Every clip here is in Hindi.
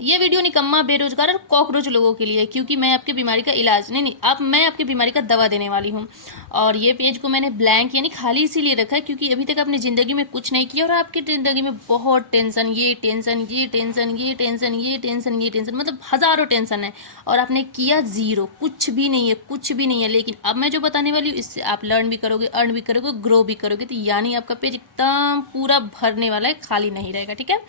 ये वीडियो निकम्मा, बेरोजगार और कॉकरोच लोगों के लिए है, क्योंकि मैं आपकी बीमारी का इलाज नहीं, अब मैं आपकी बीमारी का दवा देने वाली हूँ। और ये पेज को मैंने ब्लैंक यानी खाली इसीलिए रखा है क्योंकि अभी तक आपने ज़िंदगी में कुछ नहीं किया और आपकी ज़िंदगी में बहुत टेंशन, ये टेंशन, ये टेंशन, ये टेंशन, ये टेंशन, ये टेंशन, मतलब हज़ारों टेंशन है और आपने किया ज़ीरो, कुछ भी नहीं है, कुछ भी नहीं है। लेकिन अब मैं जो बताने वाली हूँ इससे आप लर्न भी करोगे, अर्न भी करोगे, ग्रो भी करोगे। तो यानी आपका पेज एकदम पूरा भरने वाला है, खाली नहीं रहेगा। ठीक है,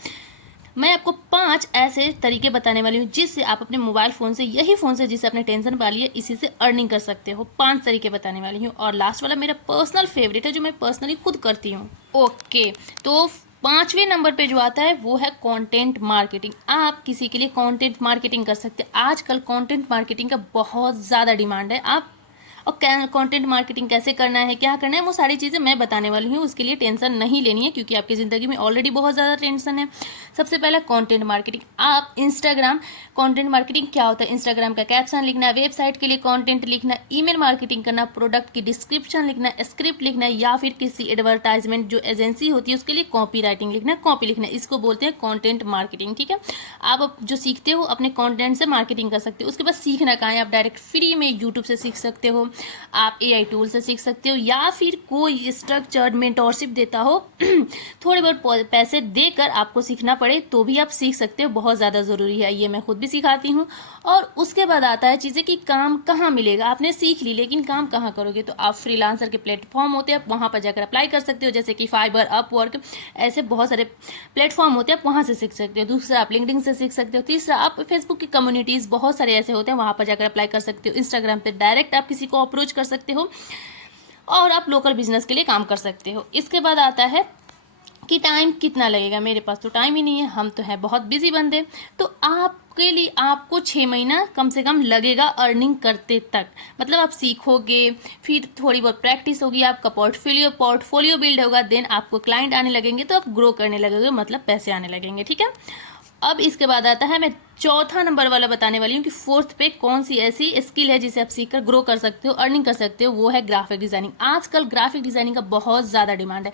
मैं आपको 5 ऐसे तरीके बताने वाली हूँ जिससे आप अपने मोबाइल फ़ोन से, यही फ़ोन से जिसे आपने टेंशन पाली है, इसी से अर्निंग कर सकते हो। 5 तरीके बताने वाली हूँ और लास्ट वाला मेरा पर्सनल फेवरेट है जो मैं पर्सनली खुद करती हूँ। ओके, तो 5वें नंबर पे जो आता है वो है कंटेंट मार्केटिंग। आप किसी के लिए कंटेंट मार्केटिंग कर सकते हैं। आजकल कंटेंट मार्केटिंग का बहुत ज़्यादा डिमांड है। आप और कंटेंट मार्केटिंग कैसे करना है, क्या करना है, वो सारी चीज़ें मैं बताने वाली हूँ। उसके लिए टेंशन नहीं लेनी है क्योंकि आपकी ज़िंदगी में ऑलरेडी बहुत ज़्यादा टेंशन है। सबसे पहला कंटेंट मार्केटिंग। आप इंस्टाग्राम, कंटेंट मार्केटिंग क्या होता है? इंस्टाग्राम का कैप्शन लिखना, वेबसाइट के लिए कंटेंट लिखना, ईमेल मार्केटिंग करना, प्रोडक्ट की डिस्क्रिप्शन लिखना, स्क्रिप्ट लिखना, या फिर किसी एडवर्टाइजमेंट जो एजेंसी होती है उसके लिए कॉपी राइटिंग लिखना, कॉपी लिखना, इसको बोलते हैं कंटेंट मार्केटिंग। ठीक है, आप जो सीखते हो अपने कंटेंट से मार्केटिंग कर सकते हो। उसके बाद सीखना कहाँ है? आप डायरेक्ट फ्री में यूट्यूब से सीख सकते हो, आप एआई टूल से सीख सकते हो, या फिर कोई स्ट्रक्चर्ड मेंटोरशिप देता हो थोड़े बहुत पैसे देकर आपको सीखना पड़े तो भी आप सीख सकते हो। बहुत ज़्यादा ज़रूरी है, ये मैं खुद भी सिखाती हूँ। और उसके बाद आता है चीज़ें कि काम कहाँ मिलेगा। आपने सीख ली लेकिन काम कहाँ करोगे? तो आप फ्रीलांसर के प्लेटफॉर्म होते हैं, वहाँ पर जाकर अप्लाई कर सकते हो, जैसे कि फाइबर, अपवर्क, ऐसे बहुत सारे प्लेटफॉर्म होते हैं, आप वहाँ से सीख सकते हो। दूसरा, आप लिंक्डइन से सीख सकते हो। तीसरा, आप फेसबुक की कम्युनिटीज़ बहुत सारे ऐसे होते हैं, वहाँ पर जाकर अप्लाई कर सकते हो। इंस्टाग्राम पे डायरेक्ट आप किसी को अप्रोच कर सकते हो और आप लोकल बिजनेस के लिए काम कर सकते हो। इसके बाद आता है कि टाइम कितना लगेगा। मेरे पास तो टाइम ही नहीं है, हम तो हैं बहुत बिजी बंदे। तो आपके लिए आपको 6 महीना कम से कम लगेगा अर्निंग करते तक। मतलब आप सीखोगे, फिर थोड़ी बहुत प्रैक्टिस होगी, आपका पोर्टफोलियो बिल्ड होगा, देन आपको क्लाइंट आने लगेंगे तो आप ग्रो करने लगोगे, मतलब पैसे आने लगेंगे। ठीक है, अब इसके बाद आता है, मैं चौथा नंबर वाला बताने वाली हूँ कि फोर्थ पे कौन सी ऐसी स्किल है जिसे आप सीखकर ग्रो कर सकते हो, अर्निंग कर सकते हो। वो है ग्राफिक डिजाइनिंग। आजकल ग्राफिक डिजाइनिंग का बहुत ज़्यादा डिमांड है।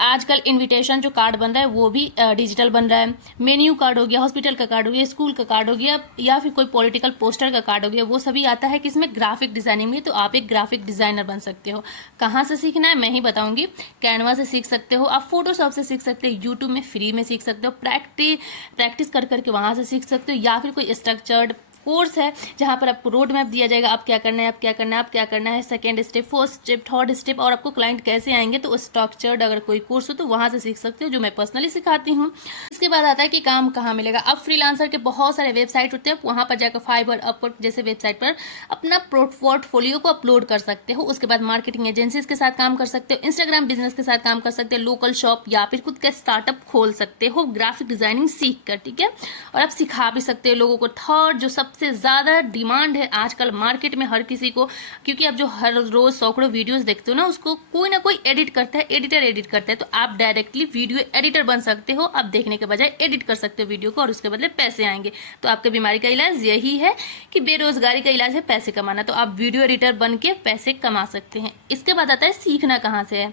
आजकल इनविटेशन जो कार्ड बन रहा है वो भी डिजिटल बन रहा है। मेन्यू कार्ड हो गया, हॉस्पिटल का कार्ड हो गया, स्कूल का कार्ड हो गया, या फिर कोई पॉलिटिकल पोस्टर का कार्ड हो गया, वो सभी आता है किसमें? ग्राफिक डिजाइनिंग में। तो आप एक ग्राफिक डिजाइनर बन सकते हो। कहाँ से सीखना है मैं ही बताऊंगी। कैनवा से सीख सकते हो, आप फोटोशॉप से सीख सकते हो, यूट्यूब में फ्री में सीख सकते हो, प्रैक्टिस कर करके वहाँ से सीख सकते हो, या फिर कोई स्ट्रक्चर्ड कोर्स है जहाँ पर आपको रोड मैप दिया जाएगा, आप क्या करना है, आप क्या करना है, आप क्या करना है, second step, fourth step, third step, और आपको क्लाइंट कैसे आएंगे। तो स्ट्रक्चर्ड अगर कोई कोर्स हो तो वहाँ से सीख सकते हो, जो मैं पर्सनली सिखाती हूँ। इसके बाद आता है कि काम कहाँ मिलेगा। अब फ्रीलांसर के बहुत सारे वेबसाइट होते हैं, वहाँ पर जाकर फाइबर, अपवर्क जैसे वेबसाइट पर अपना पोर्टफोलियो को अपलोड कर सकते हो। उसके बाद मार्केटिंग एजेंसीज के साथ काम कर सकते हो, इंस्टाग्राम बिजनेस के साथ काम कर सकते हो, लोकल शॉप या फिर खुद का स्टार्टअप खोल सकते हो ग्राफिक डिजाइनिंग सीख कर। ठीक है, और आप सिखा भी सकते हो लोगों को। थर्ड, जो सबसे ज़्यादा डिमांड है आजकल मार्केट में हर किसी को, क्योंकि आप जो हर रोज सैकड़ों वीडियोस देखते हो ना, उसको कोई ना कोई एडिट करता है, एडिटर एडिट करता है। तो आप डायरेक्टली वीडियो एडिटर बन सकते हो। आप देखने के बजाय एडिट कर सकते हो वीडियो को और उसके बदले पैसे आएंगे। तो आपके बीमारी का इलाज यही है कि बेरोजगारी का इलाज है पैसे कमाना। तो आप वीडियो एडिटर बन के पैसे कमा सकते हैं। इसके बाद आता है सीखना कहाँ से है।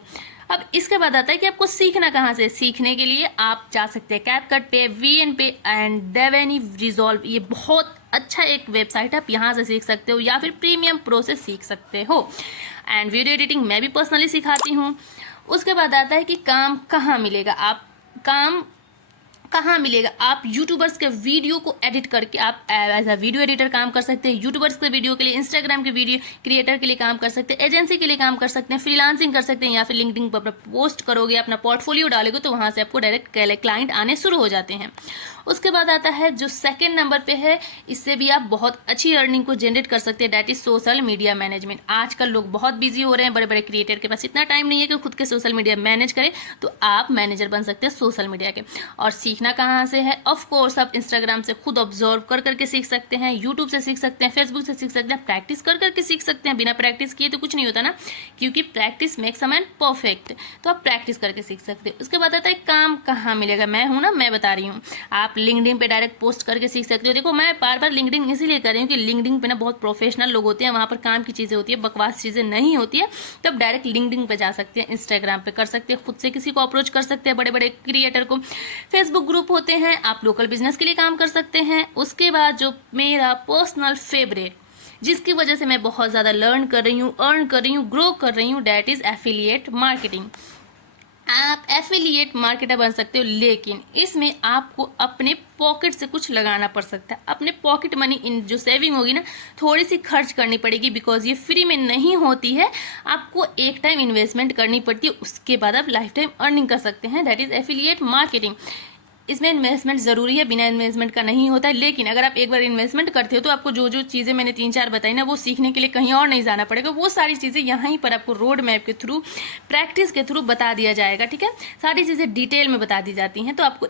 अब इसके बाद आता है कि आपको सीखना कहाँ से। सीखने के लिए आप जा सकते हैं कैपकट पे, वीएन पे एंड डेवेनी रिजॉल्व। ये बहुत अच्छा एक वेबसाइट है, आप यहाँ से सीख सकते हो, या फिर प्रीमियम प्रो से सीख सकते हो। एंड वीडियो एडिटिंग मैं भी पर्सनली सिखाती हूँ। उसके बाद आता है कि काम कहाँ मिलेगा। आप काम कहाँ मिलेगा। आप यूट्यूबर्स के वीडियो को एडिट करके आप एज अ वीडियो एडिटर काम कर सकते हैं। यूट्यूबर्स के वीडियो के लिए, इंस्टाग्राम के वीडियो क्रिएटर के लिए काम कर सकते हैं, एजेंसी के लिए काम कर सकते हैं, फ्रीलांसिंग कर सकते हैं, या फिर लिंक्डइन पर पोस्ट करोगे, अपना पोर्टफोलियो डालोगे तो वहाँ से आपको डायरेक्ट क्लाइंट आने शुरू हो जाते हैं। उसके बाद आता है जो सेकेंड नंबर पे है, इससे भी आप बहुत अच्छी अर्निंग को जनरेट कर सकते हैं, that is social media management. आजकल लोग बहुत बिजी हो रहे हैं, बड़े बड़े क्रिएटर के पास इतना टाइम नहीं है कि खुद के सोशल मीडिया मैनेज करें। तो आप मैनेजर बन सकते हैं सोशल मीडिया के। और सीखना कहाँ से है? ऑफ कोर्स आप इंस्टाग्राम से खुद ऑब्जर्व कर करके सीख सकते हैं, यूट्यूब से सीख सकते हैं, फेसबुक से सीख सकते हैं, प्रैक्टिस कर करके सीख सकते हैं। बिना प्रैक्टिस किए तो कुछ नहीं होता ना, क्योंकि practice makes a man perfect. तो आप प्रैक्टिस करके सीख सकते हैं। उसके बाद आता है काम कहाँ मिलेगा। मैं हूँ ना, मैं बता रही हूँ। आप आप लिंक्डइन पे डायरेक्ट पोस्ट करके सीख सकते हो। देखो मैं बार बार लिंक्डइन इसीलिए कर रही हूँ कि लिंक्डइन पे ना बहुत प्रोफेशनल लोग होते हैं, वहाँ पर काम की चीज़ें होती है, बकवास चीज़ें नहीं होती है। तब डायरेक्ट लिंक्डइन पे जा सकते हैं, इंस्टाग्राम पे कर सकते हैं, खुद से किसी को अप्रोच कर सकते हैं, बड़े बड़े क्रिएटर को। फेसबुक ग्रुप होते हैं, आप लोकल बिजनेस के लिए काम कर सकते हैं। उसके बाद जो मेरा पर्सनल फेवरेट, जिसकी वजह से मैं बहुत ज़्यादा लर्न कर रही हूँ, अर्न कर रही हूँ, ग्रो कर रही हूँ, डैट इज़ एफिलिएट मार्केटिंग। आप एफिलिएट मार्केटर बन सकते हो, लेकिन इसमें आपको अपने पॉकेट से कुछ लगाना पड़ सकता है। अपने पॉकेट मनी इन जो सेविंग होगी ना, थोड़ी सी खर्च करनी पड़ेगी, बिकॉज ये फ्री में नहीं होती है। आपको एक टाइम इन्वेस्टमेंट करनी पड़ती है, उसके बाद आप लाइफ टाइम अर्निंग कर सकते हैं। That is affiliate marketing. इसमें इन्वेस्टमेंट ज़रूरी है, बिना इन्वेस्टमेंट का नहीं होता है। लेकिन अगर आप एक बार इन्वेस्टमेंट करते हो तो आपको जो जो चीज़ें मैंने 3-4 बताई ना, वो सीखने के लिए कहीं और नहीं जाना पड़ेगा। वो सारी चीज़ें यहाँ पर आपको रोड मैप के थ्रू, प्रैक्टिस के थ्रू बता दिया जाएगा, ठीक है। सारी चीज़ें डिटेल में बता दी जाती हैं, तो आपको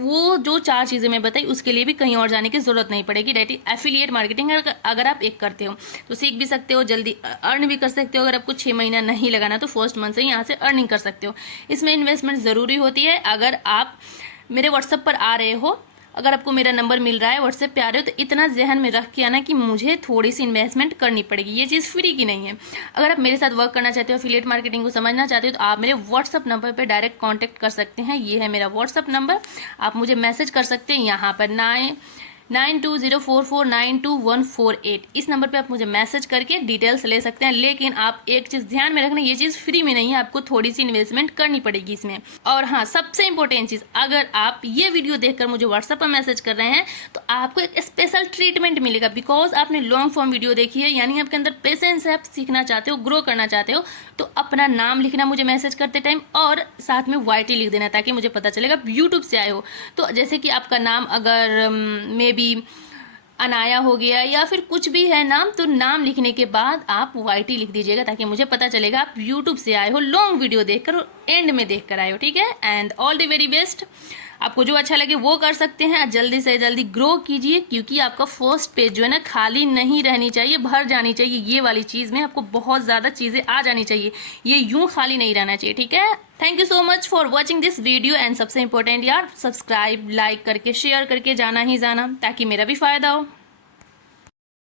वो जो 4 चीज़ें मैं बताई उसके लिए भी कहीं और जाने की ज़रूरत नहीं पड़ेगी। That is affiliate marketing. अगर आप एक करते हो तो सीख भी सकते हो, जल्दी अर्न भी कर सकते हो। अगर आपको 6 महीना नहीं लगाना तो फर्स्ट मंथ से ही यहाँ से अर्निंग कर सकते हो। इसमें इन्वेस्टमेंट ज़रूरी होती है। अगर आप मेरे व्हाट्सएप पर आ रहे हो, अगर आपको मेरा नंबर मिल रहा है, व्हाट्सएप पे आ रहे हो, तो इतना जहन में रख के आना कि मुझे थोड़ी सी इन्वेस्टमेंट करनी पड़ेगी। ये चीज़ फ्री की नहीं है। अगर आप मेरे साथ वर्क करना चाहते हो, एफिलिएट मार्केटिंग को समझना चाहते हो, तो आप मेरे व्हाट्सएप नंबर पे डायरेक्ट कांटेक्ट कर सकते हैं। ये है मेरा व्हाट्सएप नंबर, आप मुझे मैसेज कर सकते हैं यहाँ पर 9204492148। इस नंबर पे आप मुझे मैसेज करके डिटेल्स ले सकते हैं। लेकिन आप एक चीज़ ध्यान में रखना, ये चीज़ फ्री में नहीं है, आपको थोड़ी सी इन्वेस्टमेंट करनी पड़ेगी इसमें। और हाँ, सबसे इंपॉर्टेंट चीज़, अगर आप ये वीडियो देखकर मुझे व्हाट्सएप पर मैसेज कर रहे हैं तो आपको एक स्पेशल ट्रीटमेंट मिलेगा, बिकॉज आपने लॉन्ग फॉर्म वीडियो देखी है, यानी आपके अंदर पेशेंस है, आप सीखना चाहते हो, ग्रो करना चाहते हो। तो अपना नाम लिखना मुझे मैसेज करते टाइम, और साथ में YT लिख देना, ताकि मुझे पता चलेगा आप यूट्यूब से आए हो। तो जैसे कि आपका नाम अगर मे बी अनाया हो गया या फिर कुछ भी है नाम, तो नाम लिखने के बाद आप YT लिख दीजिएगा, ताकि मुझे पता चलेगा आप यूट्यूब से आए हो, लॉन्ग वीडियो देखकर और एंड में देखकर आए हो, ठीक है। And all the very best. आपको जो अच्छा लगे वो कर सकते हैं। जल्दी से जल्दी ग्रो कीजिए, क्योंकि आपका फर्स्ट पेज जो है ना, खाली नहीं रहनी चाहिए, भर जानी चाहिए। ये वाली चीज़ में आपको बहुत ज़्यादा चीज़ें आ जानी चाहिए, ये यूँ खाली नहीं रहना चाहिए, ठीक है। Thank you so much for watching this video. And सबसे इंपॉर्टेंट यार, सब्सक्राइब, लाइक करके, शेयर करके जाना ही जाना, ताकि मेरा भी फ़ायदा हो।